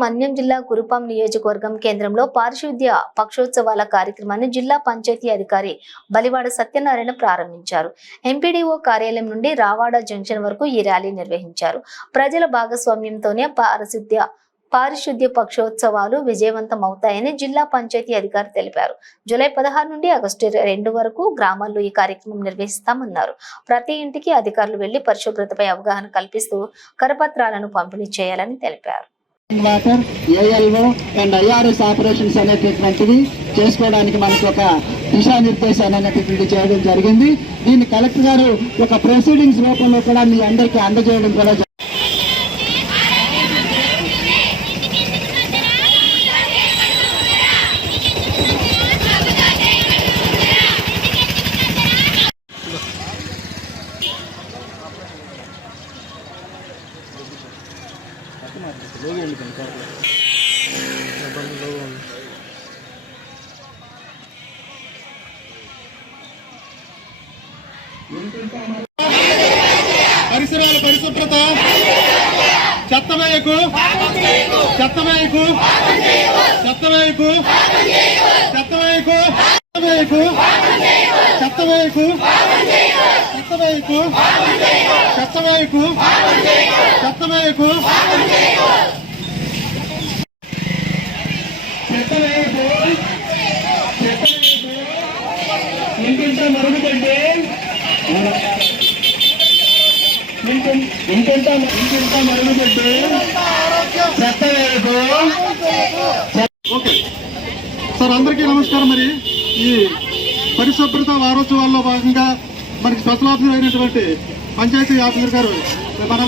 మన్యం జిల్లా కురుపాం నియోజకవర్గం కేంద్రంలో పారిశుద్ధ్య పక్షోత్సవాల కార్యక్రమాన్ని జిల్లా పంచాయతీ అధికారి బలివాడ సత్యనారాయణ ప్రారంభించారు. ఎంపీడీఓ కార్యాలయం నుండి రావాడ జంక్షన్ వరకు ఈ ర్యాలీ నిర్వహించారు. ప్రజల భాగస్వామ్యంతోనే పారిశుద్ధ్య పక్షోత్సవాలు విజయవంతం అవుతాయని జిల్లా పంచాయతీ అధికారి తెలిపారు. జూలై 16 నుండి ఆగస్టు 2 వరకు గ్రామాల్లో ఈ కార్యక్రమం నిర్వహిస్తామన్నారు. ప్రతి ఇంటికి అధికారులు వెళ్లి పరిశుభ్రతపై అవగాహన కల్పిస్తూ కరపత్రాలను పంపిణీ చేయాలని తెలిపారు. Water ALO and IRS operations అనేటటువంటివి చేసుకోవడానికి మనకు ఒక దిశానిర్దేశాన్ని అనేటటువంటి చేయడం జరిగింది. దీన్ని కలెక్టర్ గారు ఒక ప్రొసీడింగ్స్ రూపంలో కూడా మీ అందరికీ అందజేయడం కూడా పరిసరాల పరిశుభ్రత చెత్తవేయకు చెత్తవేయకు చెత్తవేయకు చెత్తవేయకు చెత్తవేయకు చెత్తవేయకు చెత్తవేయకు చెత్తవేయకు చెత్తవేయకు ఇంకొంత మరుగుపడ్డే ఇంకొంత మరుగుపడ్డే చెత్తవేయకు. ఓకే సార్, అందరికీ నమస్కారం. మరి ఈ పరిశుభ్రత వారోత్సవాల్లో భాగంగా మనకి స్పెషల్ ఆఫీసర్ అయినటువంటి పంచాయతీ ఆఫీసర్ గారు మనం